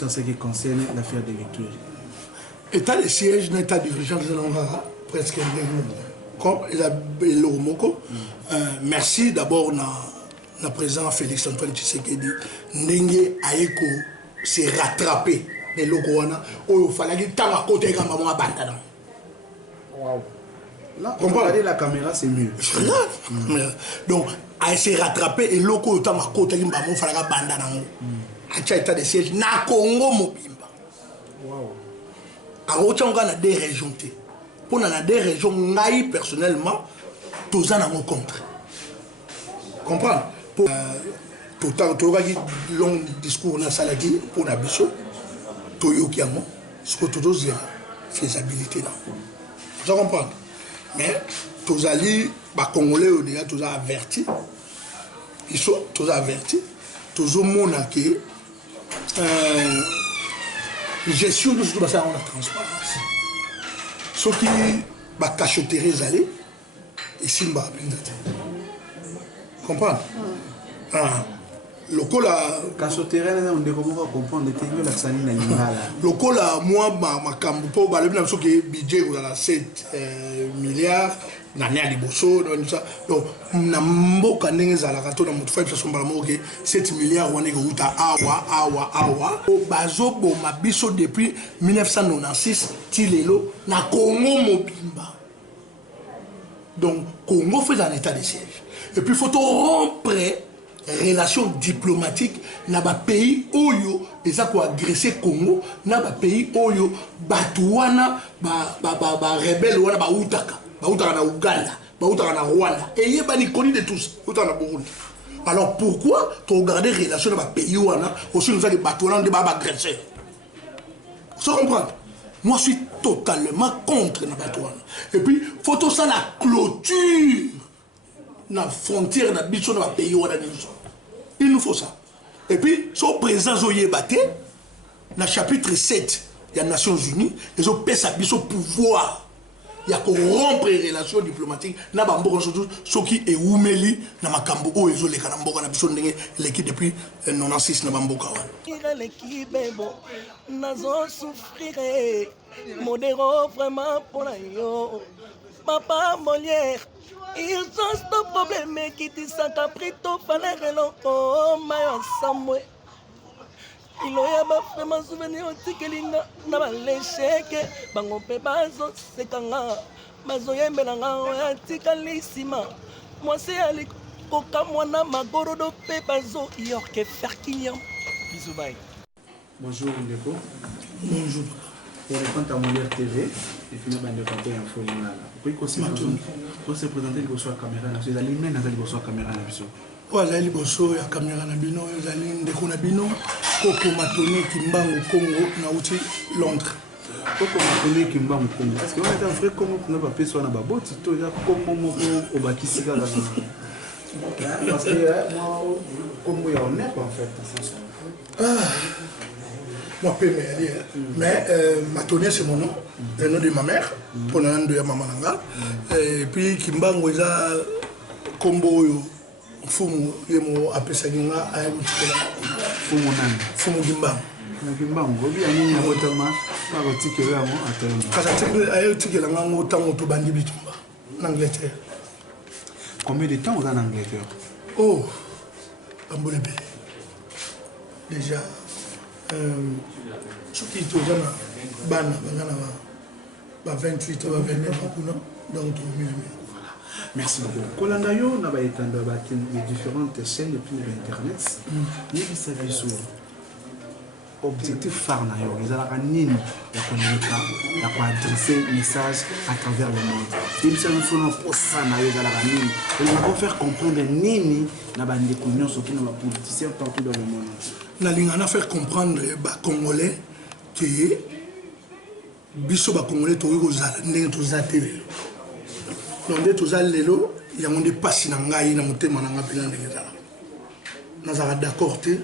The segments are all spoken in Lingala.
plus en ce qui concerne l'affaire de Victoire. État de siège, l'état d'urgence, presque comme il Moko. Merci d'abord na président Félix Antoine Tshisekedi. Ndenge Aeko s'est rattrapé les Lokoana. Oh, il fallait qu'il t'en à côté quand maman a bandana. Waouh. Là, regarder la caméra, c'est mieux. Donc, elle s'est rattrapé et Loko autant à côté quand maman fallait qu'il bandana. À état de siège, na Congo Mobimba. Waouh. À autant qu'on a des régions. Pour nous, des régions, nous, personnellement, tous en avons contre. Comprendre? Pour tout le long discours dans Saladi, pour nous, tout le monde, ce que tout le monde faisabilité. Vous comprenez? Mais tous les Congolais, tous avertis. Ils sont tous avertis. Tous le monde qui gestion de tout ça, on a transparence. Ceux qui cachoter les allées, ici, on va comprendre. Le col à. Cachoter, on devrait comprendre que la saline animale. Le col à moi, ma cambo, le budget, vous avez 7 milliards. Nani aliboso donc na mboka ndenge ezalaka to na moto fa biso mbala 7 milliards wana ekuta awa bazoboma biso depuis 1996 ti lelo na Congo mobimba. Donc Congo fait un état de siège et puis il faut rompre relations diplomatiques na ba pays oyo eza ko agresser Congo na ba pays oyo batuana ba rebelle wana ba utaka na Ouganda, na Rwanda. Et il y a des connus de tous. Alors pourquoi tu regardes les relations avec les pays où aussi nous avons des bateaux de agresseurs? Vous comprenez? Moi je suis totalement contre les bateaux. Et puis, il faut tout ça la clôture dans la frontière de les pays où il nous faut ça. Et puis, son président Zoye Baté, dans le chapitre 7 des Nations Unies, ils ont payé sa pouvoir. Il y a qu'on rompre les relations diplomatiques na bamboka surtout ceux qui est oumeli na makambo o ezo leka na mboka na biso ndenge l'équipe depuis 96 na bamboka wana l'équipe bon nazo souffrir modéro vraiment pour la yo papa Molière ils ont ce problème qui dit ça caprito fallait reloko mayo samwe il y a vraiment souvenir aussi que l'inga n'a pas l'échec bango pe bazo sekanga bazo yembelanga tikalissima moi c'est ali koka mwana magorodo pe bazo yorke ferkinyam bisous bye. Bonjour Ndeko. Bonjour. Pour le compte à Molière TV et puis nous bande côté info là. Pour se présenter le sur caméra là, c'est la ligne na le sur caméra là biso. Wazali boso ya caméra na bino ezali ndeko na bino Koko Matone Kimbangu Congo na uti Londres. Koko Matone Kimbangu Congo. Est-ce que on est un vrai Congo pour ne pas passer sur na baboti to ya Congo moko obakisika là. Parce que moi Congo ya honnête en fait. Moi peux me dire mais Matone c'est mon nom, le nom de ma mère, pour nom de maman nanga et puis Kimbangu eza combo yo fumu yemo apesa ginga ayutikela fumu nani fumu Kimbangu na Kimbangu obi ani ya botama ba kotikela mo atema kasa tikela ayutikela ngango tango to bandi bitumba en Angleterre. Combien de temps vous en Angleterre? Oh Bambolebe déjà ce qui est déjà bana bana ba 28 ou 29 donc mieux. Merci beaucoup. Kolanda yo na ba etanda ba les différentes chaînes depuis l'internet. Ni bisa biso. Objectif phare na yo, ils ala nini ya communiquer, ya ko adresser message à travers le monde. Ils se font pour ça na yo ala nini. Ils vont faire comprendre nini na ba ndeko nyonso ki na ba politiciens partout dans le monde. Na lingana faire comprendre ba congolais que biso ba congolais to ko zala ndenge to za télé. Donc tous les lelo il y a mon dépassé na ngai na motema na ngapela ndenge za na za d'accord te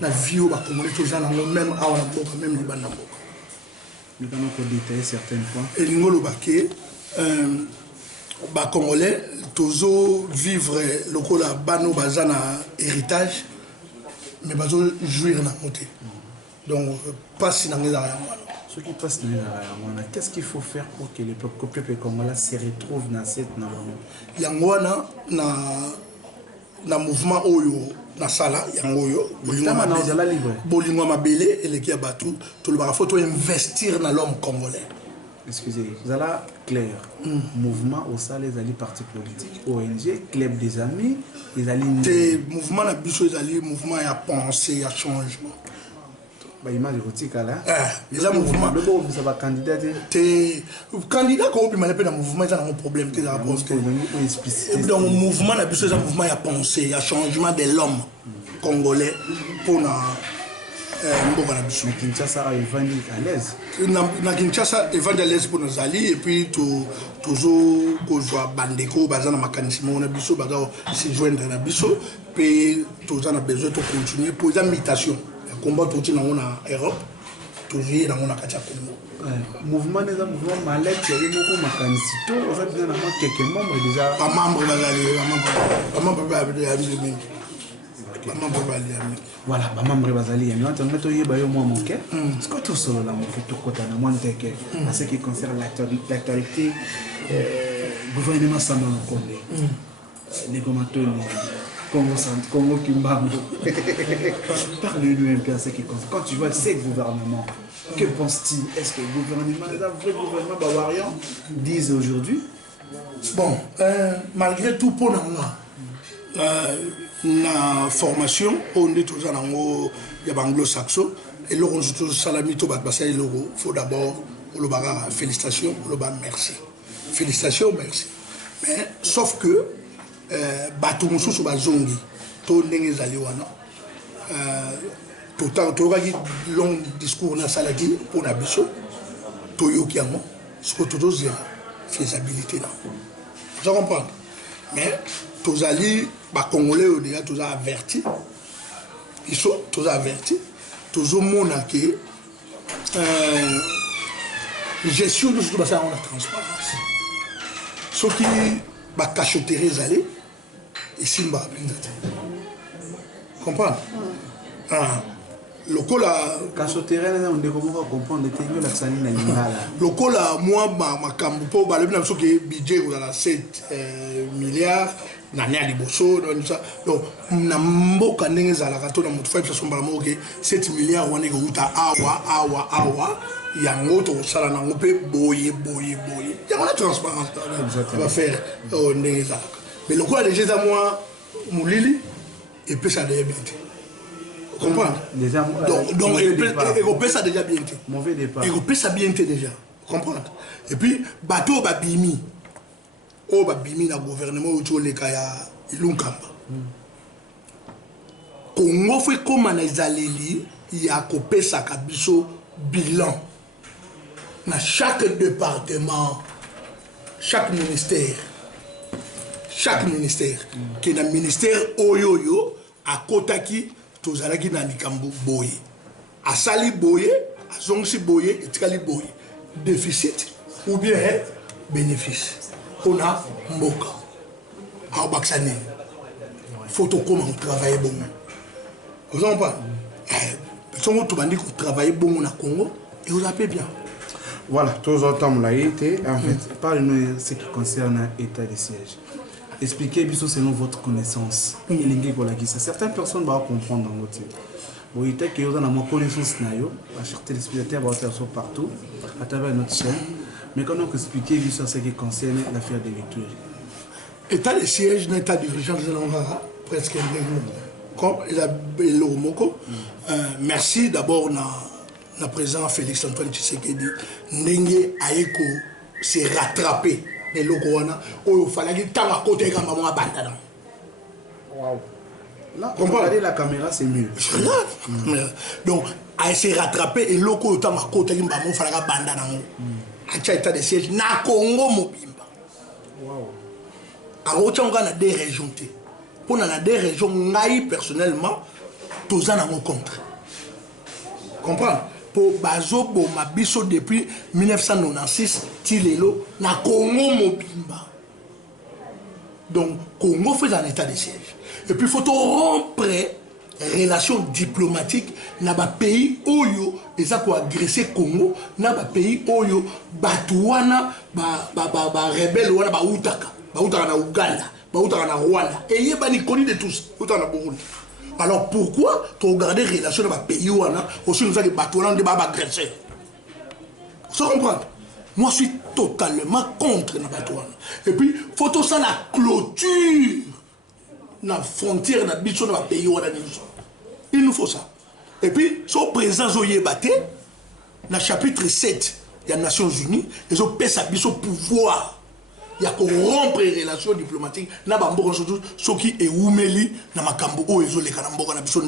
na vie ba congolais tous en même awa na boka même liban na boka nous allons détailler certains points et lingolo baké ba congolais tozo vivre lokola bano bazana héritage mais bazo jouir na côté Donc, passe dans les arrières. Ce qui passe dans les arrières, qu'est-ce qu'il faut faire pour que le peuple congolais se retrouve dans cette norme? Yangwana, na mouvement Oyo, na sala, Yangoyo, Bolingwa Mabele, et les Kiabatu, tout le monde, il faut investir dans l'homme congolais. Excusez, vous allez clair. Mouvement au sein les alliés partis politiques, ONG, club des amis, les alliés. Mouvement na biso les alliés, mouvement à penser, à changement. Bah image érotique là. Les mouvement. Le bon ça va candidat. Candidat quand on peut dans mouvement ils ont un problème qui est rapport. Donc mouvement na biso c'est un mouvement à penser, à changement de l'homme congolais pour na Mais Kinshasa a évangile à l'aise. Na Kinshasa évangile à l'aise pour nos alliés et puis toujours qu'on soit bandeko bazana mécanisme on a biso bazao se joindre na biso puis toujours on a besoin de continuer pour la mutation combat tout dans en Europe toujours dans on a katia Congo. Mouvement des mouvements malais qui est beaucoup mécanicito on va bien avoir quelques membres déjà pas membre voilà membre bazali mais on met au bayo moi manqué ce que tout solo là mon fait tout côté na moi teke en ce qui concerne l'actualité gouvernement sama Congo les commentateurs Congo Kimbango parle-nous un peu à ce qui concerne quand tu vois ces gouvernements que pense-t-il est-ce que le gouvernement les vrais gouvernements bavarians disent aujourd'hui bon malgré tout pour moi na formation on est toujours en anglo-saxon et là on joue salami to bat basay logo faut d'abord le baga félicitations le bas merci félicitations merci mais sauf que bato mususu bazongi to ndenge zali wana to gaki long discours na salaki pour na biso to yokiango ce que tout aussi faisabilité là je comprends mais tous allés Congolais déjà tous avertis ils sont tous avertis tous au monde que gestion de tout ça on a transparence ce qui va cacheter les allées ici m'a comprendre le col à cacheter on ne comment comprendre que la saline na lingala le col à moi ma cambo pour baler na so que budget dans la 7 milliards nani aliboso donc ça donc na mboka ndenge zalaka to na mutu fa biso mbala moke 7 milliards wana ko uta awa yango to sala na ngope boye yango la transparence va faire ndenge zalaka mais le quoi déjà moi mulili et puis ça déjà bien comprendre déjà donc et peut ça déjà bien mauvais départ et peut ça bien déjà comprendre et puis bateau babimi o babimi na gouvernement autour les kaya ilunkamba Congo fait comme na ezaleli ya kopesa kabiso bilan na chaque département chaque ministère qui na ministère oyoyo akotaki tozalaki na likambo boye asali boye azongisi boye etikali boye déficit ou bien bénéfice on a mboka a baksané faut comment travailler bon vous en pas personne tout bandi ko travailler bon na Congo et vous appelez bien voilà tous autant l'a été en fait parlez-nous ce qui concerne l'état de siège expliquez bien selon votre connaissance certaines personnes vont comprendre dans votre bon il était que vous avez ma connaissance na yo à chaque téléspectateur va être partout à travers notre chaîne. Mais quand on explique sur ce qui concerne l'affaire des victoires. État de siège, l'état d'urgence de l'Angara, presque comme il a merci d'abord na président Félix Antoine Tshisekedi Ndenge Aeko s'est rattrapé de l'Okoana où il fallait qu'il t'a côté comme maman abandonné. Waouh. Là, regardez la caméra, c'est mieux. Donc, il s'est rattrapé et l'Oko t'a côté comme maman fallait abandonner. À état de siège na Congo mobimba. Wow. À Ochanga na des régions. Pour na des régions ngai personnellement tous en ont contre. Comprendre? Pour bazobo mabiso depuis 1996 tilelo na Congo mobimba. Donc Congo fait un état de siège. Et puis il faut rompre relation diplomatique na ba pays oyo eza ko agresser Congo na ba pays oyo batouana ba rebelle wana ba utaka na Uganda ba utaka na Rwanda et yebani connu de tous utaka na Burundi. Alors pourquoi tu regardes les relations dans les pays wana aussi nous avons batouana de ba agresser. Vous comprenez? Moi je suis totalement contre na batouana. Et puis faut tout ça la clôture na frontière na biso na ba pays wana. Il nous faut ça. Et puis, son président Zoye Baté, dans le chapitre 7 des Nations Unies, ils ont payé son pouvoir. Il y a qu'on rompre les relations diplomatiques. N'a pas ce qui est oumeli dans ma cambo où ils ont les canamboka na biso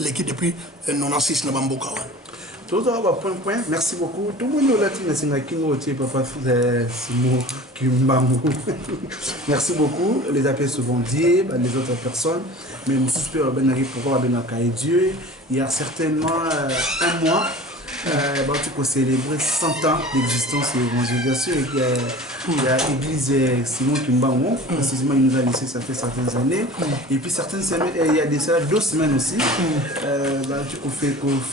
l'équipe depuis 96 na bamboka. Tout à point. Merci beaucoup. Tout le monde est là, papa Simon Kimbamou. Merci beaucoup. Les appels se vont dire, les autres personnes. Mais je suis sûr pourquoi Dieu. Il y a certainement un mois, tu peux célébrer 100 ans d'existence de l'évangélisation. Il y a l'église Simon Kimbamou. Précisément, il nous a laissé ça fait certaines années. Et puis certaines semaines, il y a des 2 semaines aussi. Tu peux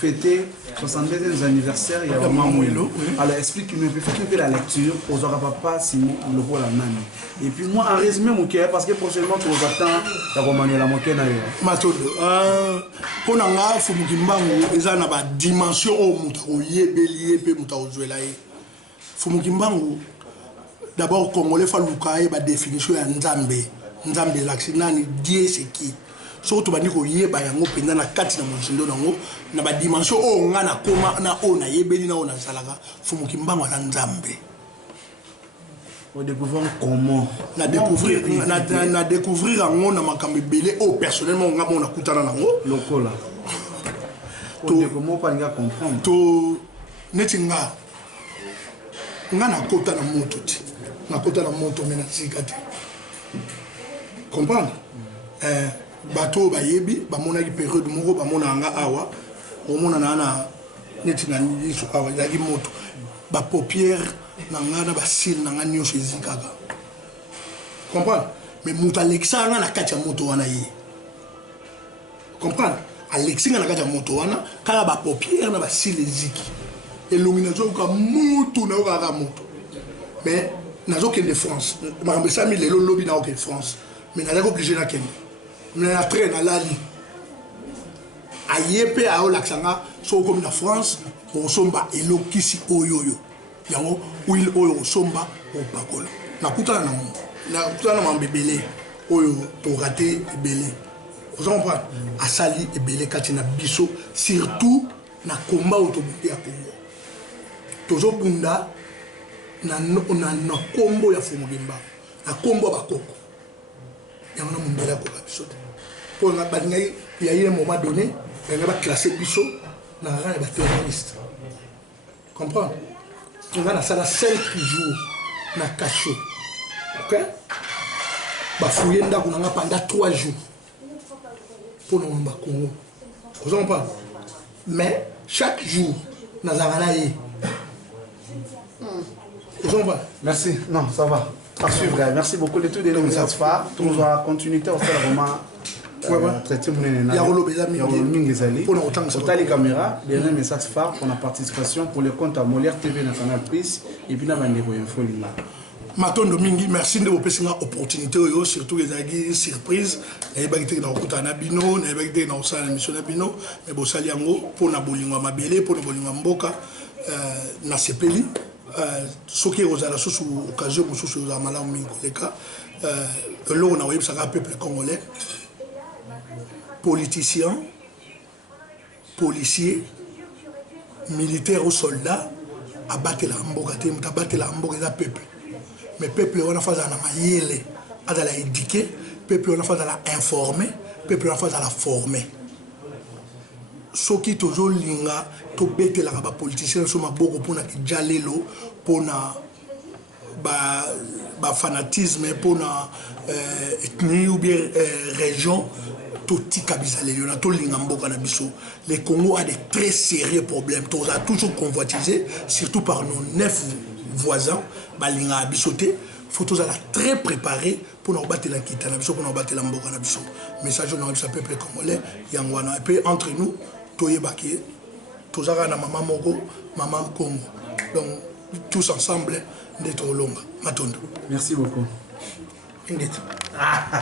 fêter 62e anniversaire. Il y a vraiment Mouelo. Alors explique-nous, fais la lecture aux papa Simon le voit la main. Et puis moi, en résumé, mon cœur, parce que prochainement, tu vas attendre la romanie la moquette. Matodo, pour nous, Fumukimbangu, ils ont une dimension où nous bélier et nous Fumukimbangu, d'abord, Congolais, il faut la définition de Nzambe. Nzambe, l'accident, Dieu, c'est qui? Surtout bandi ko yeba yango penda na kati na mozindo nango na ba dimension o nga na koma na o na yebeli na o na salaka Fumukimbangu na Nzambe. On découvre comment na découvrir yango na makambe belé o personnellement nga mo na kutana nango lokola to comment pas nga comprendre to neti nga na kota na moto ti na kota na moto mena sikati comprendre bato bayebi bamonaki période moko bamona nga awa omona na neti na liso awa yaki moto ba paupière na nga na basil na nga nyonso ezikaka comprendre mais moto alekisa nga na kati ya moto wana ye comprendre alekisi nga na kati ya moto wana kaka ba paupière na basil eziki elongi nazoyoka moto nayokaka moto mais nazokende France makambo esami lelo lobi naokende France mais nazaki oblige nakende mais na train nalali aye mpe aolakisa nga so okomi na France osomba elokisi oyoyo yango huile oyo osomba opakola nakutana na mambo ebele oyo torate ebele oza comprendre asali ebele kati na biso surtout na komba oyo tobundi ya Congo tozobunda na kombo ya Fumukimbangu na kombo ya bakoko yango na mondele akoka biso te mpo balingai ya ye moment donné balingai baklasse biso na rang ya baterroriste comprendre on a ça 5 jours na cachot ok bafouiller ndako na pendant 3 jours pour nous ba Congo vous en parlez mais chaque jour nazarana ye vous en parlez merci non ça va à suivre merci beaucoup les tout des noms satisfaire tout va continuité au faire vraiment traiter mon pour les caméras dernier message phare pour la participation pour le compte à Molière TV na Canal Plus et puis na bandeko info lila Matondo mingi merci de vous passer une opportunité surtout les agues surprise et bagité na okuta na bino na bagité na osala mission na bino mais bo sali yango pour na bolingo mabele pour na bolingo mboka na sepeli soki ozala susu occasion mususu za malamu mingi koleka lelo na websaka peuple congolais politiciens, policiers, militaires ou soldats, abattre la mboka, abattre la mboka des peuples. Mais peuple on a fait à la maïele, à la éduquer, peuple on a fait à la informer, peuple on a fait à la former. Ce qui toujours linga, to bête la politiciens sont beaucoup pour na jalelo, pour na ba fanatisme, pour na ethnie ou bien région. Le Congo a des très sérieux problèmes. On a toujours convoitisé, surtout par nos 9 voisins. Balinga abisoté, faut tous très préparé pour nous battre la quitte pour nous battre la mboka na biso message on a le peuple congolais yangwana et puis entre nous toye baki tous na maman moko maman Congo donc tous ensemble d'être longa matondo merci beaucoup.